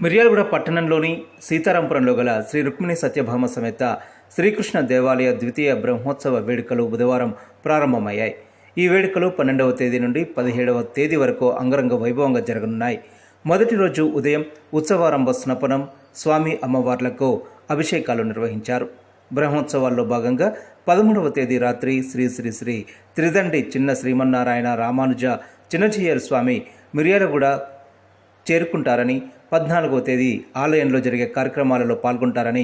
మిర్యాలగూడ పట్టణంలోని సీతారాంపురంలో గల శ్రీ రుక్మిణి సత్యభామ సమేత శ్రీకృష్ణ దేవాలయ ద్వితీయ బ్రహ్మోత్సవ వేడుకలు బుధవారం ప్రారంభమయ్యాయి. ఈ వేడుకలు 12వ తేదీ నుండి 17వ తేదీ వరకు అంగరంగ వైభవంగా జరగనున్నాయి. మొదటి రోజు ఉదయం ఉత్సవారంభ స్నపనం, స్వామి అమ్మవార్లకు అభిషేకాలు నిర్వహించారు. బ్రహ్మోత్సవాల్లో భాగంగా 13వ తేదీ రాత్రి శ్రీ శ్రీ శ్రీ త్రిదండి చిన్న శ్రీమన్నారాయణ రామానుజ చిన్నజీయర్ స్వామి మిర్యాలగూడ చేరుకుంటారని, 14వ తేదీ ఆలయంలో జరిగే కార్యక్రమాలలో పాల్గొంటారని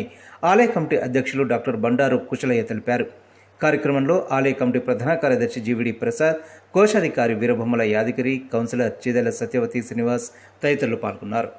ఆలయ కమిటీ అధ్యక్షులు డాక్టర్ బండారు కుశలయ్య తెలిపారు. కార్యక్రమంలో ఆలయ కమిటీ ప్రధాన కార్యదర్శి జీవిడి ప్రసాద్, కోశాధికారి వీరబొమ్మల యాదగిరి, కౌన్సిలర్ చీదెల సత్యవతి శ్రీనివాస్ తదితరులు పాల్గొన్నారు.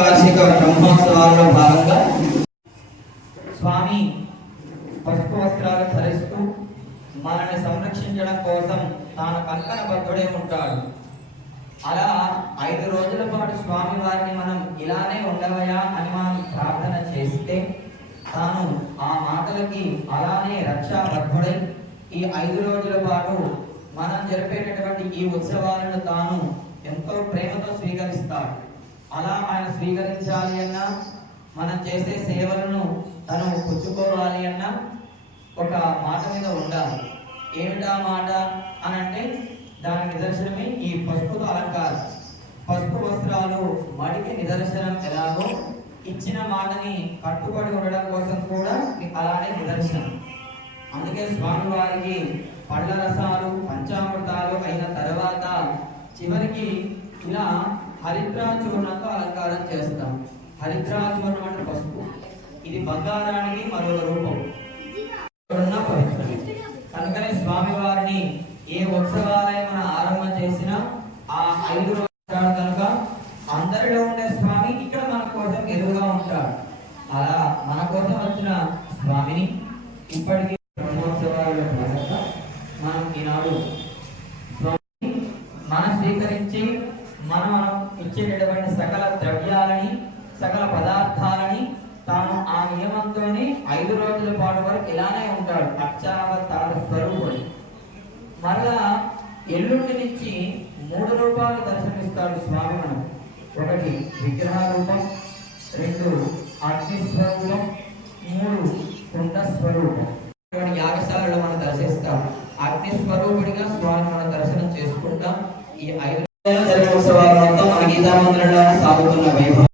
వార్షిక బ్రహ్మోత్సవాల్లో భాగంగా స్వామి పసుపు వస్త్రాలు ధరిస్తూ మనల్ని సంరక్షించడం కోసం తాను కంకణబద్ధుడై ఉంటాడు. అలా 5 రోజుల పాటు స్వామి వారిని మనం ఇలానే ఉండవయా అని మనం ప్రార్థన చేస్తే తాను ఆ మాటలకి అలానే రక్షాబద్ధుడై ఈ 5 రోజుల పాటు మనం జరిపేటటువంటి ఈ ఉత్సవాలను తాను ఎంతో ప్రేమతో స్వీకరిస్తాడు. అలా ఆయన స్వీకరించాలి అన్నా, మనం చేసే సేవలను తను పుచ్చుకోవాలి అన్నా ఒక మాట మీద ఉండాలి. ఏమిటా మాట అనంటే దాని నిదర్శనమే ఈ పసుపుతో అలంకారం. పసుపు వస్త్రాలు మడికి నిదర్శనం ఎలాగో ఇచ్చిన మాటని కట్టుబడి ఉండడం కోసం కూడా అలానే నిదర్శనం. అందుకే స్వామివారికి పళ్ళ రసాలు, పంచామృతాలు అయిన తర్వాత చివరికి ఇలా హరిద్రాచూర్ణంతో అలంకారం చేస్తాం. హరిద్రాచూర్ణం అంటే పసుపు, ఇది బంగారానికి మరొక రూపం. కనుకనే స్వామి వారిని ఏ ఉత్సవాలయం మనం ఆరంభం చేసినా ఆ 5 రోజులు కనుక అందరిలో ఉండే స్వామి ఇక్కడ మన కోసం ఎదురుగా ఉంటాడు. అలా మన కోసం వచ్చిన స్వామిని ఇప్పటికీ బ్రహ్మోత్సవాలలో భాగంగా మనం ఈనాడు మనం స్వీకరించి మనం ఇచ్చేటటువంటి సకల ద్రవ్యాలని, సకల పదార్థాలని తాను ఆ నియమంతోనే 5 రోజుల పాటు వరకు ఇలానే ఉంటాడు. అక్షరావతార స్వరూపుడు. మరలా ఎల్లుండి నుంచి 3 రూపాలు దర్శనమిస్తాడు స్వామి. మనం 1 విగ్రహ రూపం, 2 అగ్ని స్వరూపం, 3 కుండ స్వరూపం. యాగశాలలో మనం దర్శిస్తాం. అగ్ని స్వరూపుడిగా స్వామి మనం దర్శనం చేసుకుంటాం. ఈ 5 ఉత్సవాలంతా మన గీతామందిరంలో సాగుతున్న వైభవం.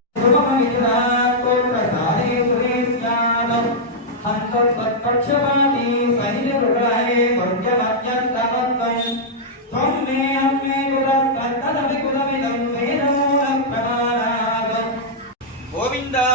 గోవిందా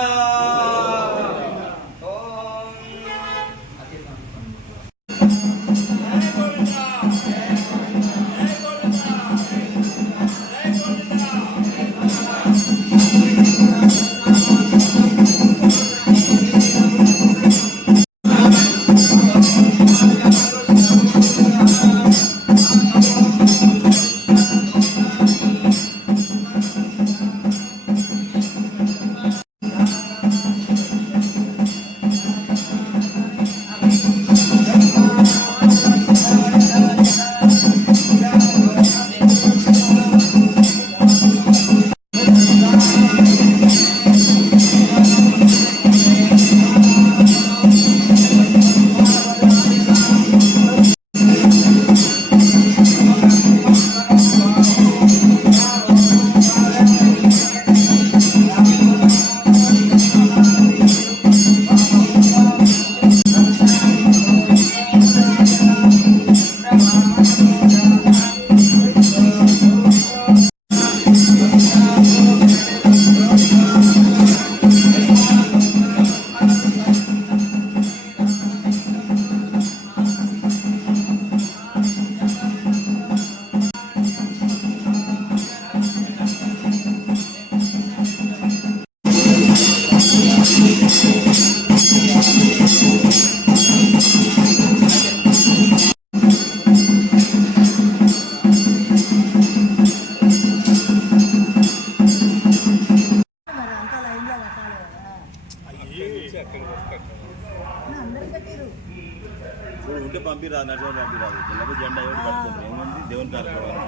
ఉంటే పంపిరాదు, నడవడం పంపిరాదు. జిల్లాకు జెండా ఎవరు కట్టుకుంటారు, ఏముంది దేవుని కార్యక్రమం.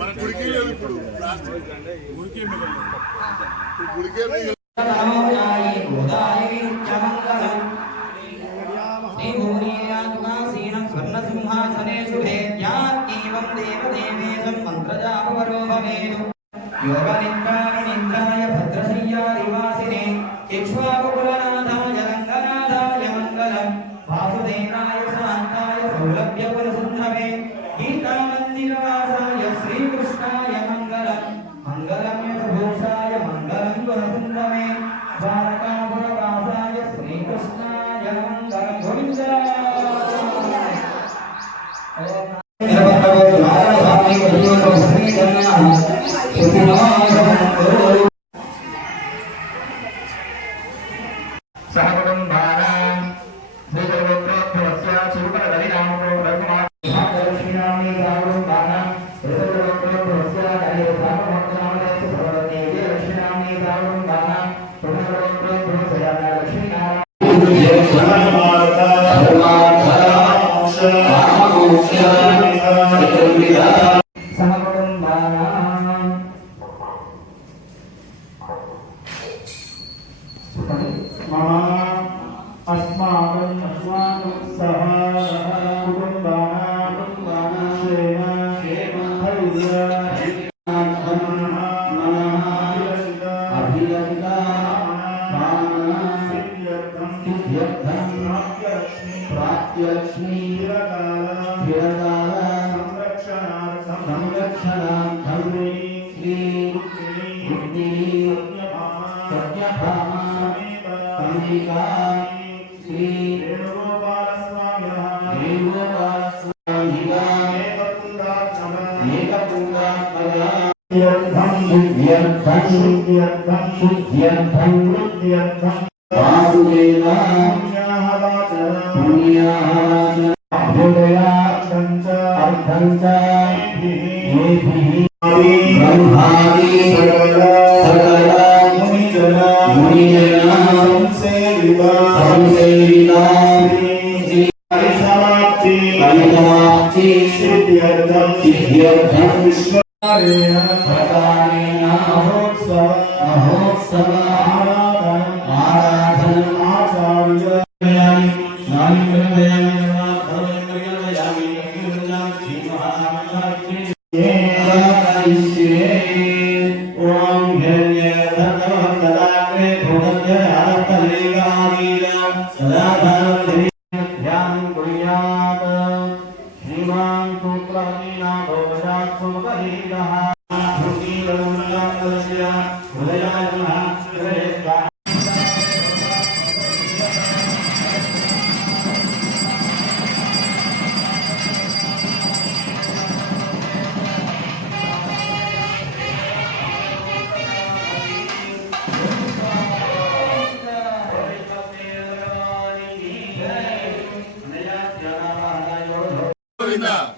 మన గుడికి లేదు ఇప్పుడు, గుడికి గుడికే योगनिन्द्राय भद्रशय्यादिवासिने इक्ष्वाकुकुलनाथाय रङ्गनाथाय मङ्गलम् वासुदेवाय शान्ताय सौलभ्यकुलसुन्दरे गीतामन्दिरवासाय श्रीकृष्णाय मङ्गलम् मङ्गलं यशभूषाय मङ्गलं गुणसुन्दरे द्वारकापुरवासाय श्रीकृष्णाय मङ्गलं गोविन्द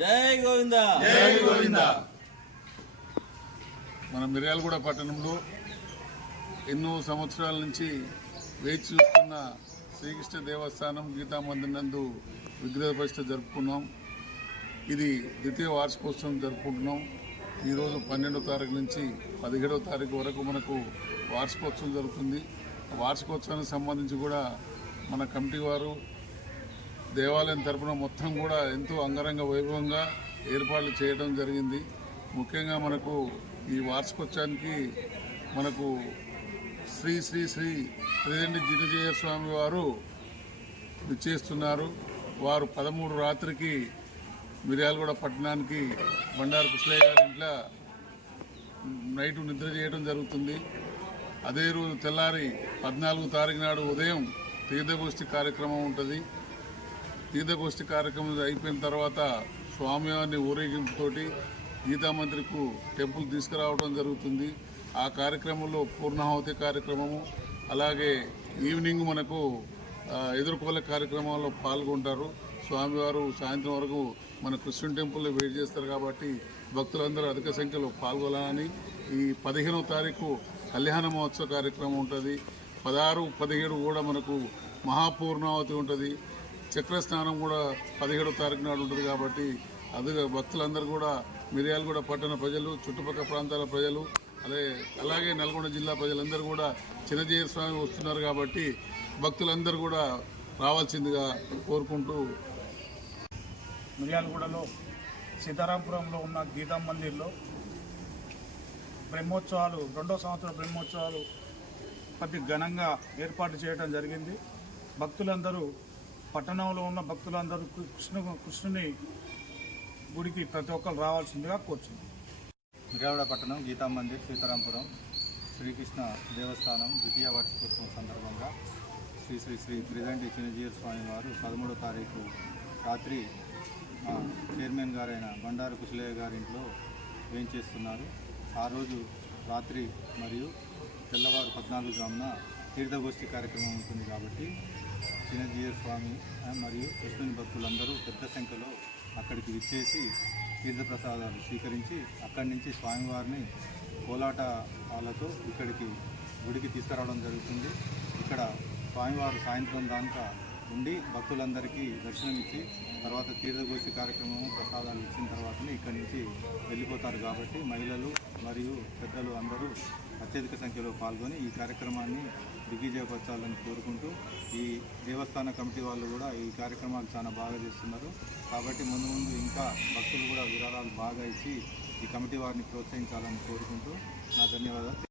జై గోవింద, జై గోవింద. మన మిర్యాలగూడ పట్టణంలో ఎన్నో సంవత్సరాల నుంచి వేచి చూస్తున్న శ్రీకృష్ణ దేవస్థానం గీతా మందిర్ నందు విగ్రహ ప్రతిష్ఠ జరుపుకున్నాం. ఇది ద్వితీయ వార్షికోత్సవం జరుపుకుంటున్నాం. ఈరోజు 12వ తారీఖు నుంచి 17వ తారీఖు వరకు మనకు వార్షికోత్సవం జరుగుతుంది. వార్షికోత్సవానికి సంబంధించి కూడా మన కమిటీ వారు దేవాలయం తరపున మొత్తం కూడా ఎంతో అంగరంగ వైభవంగా ఏర్పాట్లు చేయడం జరిగింది. ముఖ్యంగా మనకు ఈ వార్షికోత్సవానికి మనకు శ్రీ శ్రీ శ్రీ త్రిదండి జినజయ స్వామి వారు విచ్చేస్తున్నారు. వారు 13 రాత్రికి మిర్యాలగూడ పట్టణానికి బండారు కుశలయ్య గారి ఇంట్లో నైటు నిద్ర చేయడం జరుగుతుంది. అదే రోజు తెల్లారి 14వ తారీఖు నాడు ఉదయం తీర్థగోష్ఠి కార్యక్రమం ఉంటుంది. తీర్థగోష్ఠి కార్యక్రమం అయిపోయిన తర్వాత స్వామివారిని ఊరేగింపుతోటి గీతామందిర్కు టెంపుల్ తీసుకురావడం జరుగుతుంది. ఆ కార్యక్రమంలో పూర్ణాహుతి కార్యక్రమము, అలాగే ఈవినింగ్ మనకు ఎదుర్కోలే కార్యక్రమంలో పాల్గొంటారు. స్వామివారు సాయంత్రం వరకు మన కృష్ణుని టెంపుల్లో వెయిట్ చేస్తారు కాబట్టి భక్తులందరూ అధిక సంఖ్యలో పాల్గొనాలని. ఈ 15వ తారీఖు కళ్యాణ మహోత్సవ కార్యక్రమం ఉంటుంది. 16, 17 కూడా మనకు మహాపూర్ణావతి ఉంటుంది. చక్ర స్నానం కూడా 17వ తారీఖు నాడు ఉంటుంది కాబట్టి అది భక్తులందరూ కూడా మిర్యాలగూడ పట్టణ ప్రజలు, చుట్టుపక్కల ప్రాంతాల ప్రజలు, అలాగే నల్గొండ జిల్లా ప్రజలందరూ కూడా చిన్నజీయర్ స్వామి వస్తున్నారు కాబట్టి భక్తులందరూ కూడా రావాల్సిందిగా కోరుకుంటూ మిర్యాలగూడలో సీతారాంపురంలో ఉన్న గీతా మందిర్లో బ్రహ్మోత్సవాలు 2వ సంవత్సరం బ్రహ్మోత్సవాలు అతి ఘనంగా ఏర్పాటు చేయడం జరిగింది. భక్తులందరూ పట్టణంలో ఉన్న భక్తులందరూ కృష్ణుని గుడికి ప్రతి ఒక్కరు రావాల్సిందిగా కోరుచున్నాం. మిర్యాలగూడ పట్టణం గీతా మందిర్ సీతారాంపురం శ్రీకృష్ణ దేవస్థానం ద్వితీయ వార్షికోత్సవం సందర్భంగా శ్రీ శ్రీ శ్రీ త్రిదండి చిన్నజీయర్ స్వామి వారు 13వ తారీఖు రాత్రి చైర్మన్ గారైన బండారు కుశలయ్య గారింట్లో వేయించేస్తున్నారు. ఆ రోజు రాత్రి మరియు తెల్లవారు 14 జామున తీర్థగోష్ఠి కార్యక్రమం ఉంటుంది కాబట్టి చిన్నజీయర్ స్వామి మరియు కృష్ణుని భక్తులందరూ పెద్ద సంఖ్యలో అక్కడికి విచ్చేసి తీర్థప్రసాదాలు స్వీకరించి అక్కడి నుంచి స్వామివారిని కోలాట వాళ్ళతో ఇక్కడికి గుడికి తీసుకురావడం జరుగుతుంది. ఇక్కడ స్వామివారు సాయంత్రం దాకా ఉండి భక్తులందరికీ దర్శనం ఇచ్చి తర్వాత తీర్థగోష్ఠి కార్యక్రమం ప్రసాదాలు ఇచ్చిన తర్వాతనే ఇక్కడి నుంచి వెళ్ళిపోతారు కాబట్టి మహిళలు మరియు పెద్దలు అందరూ అత్యధిక సంఖ్యలో పాల్గొని ఈ కార్యక్రమాన్ని దిగ్విజయపరచాలని కోరుకుంటూ ఈ దేవస్థాన కమిటీ వాళ్ళు కూడా ఈ కార్యక్రమాలు చాలా బాగా చేస్తున్నారు కాబట్టి ముందు ముందు ఇంకా భక్తులు కూడా విరాళాలు బాగా ఇచ్చి ఈ కమిటీ వారిని ప్రోత్సహించాలని కోరుకుంటూ నా ధన్యవాదాలు.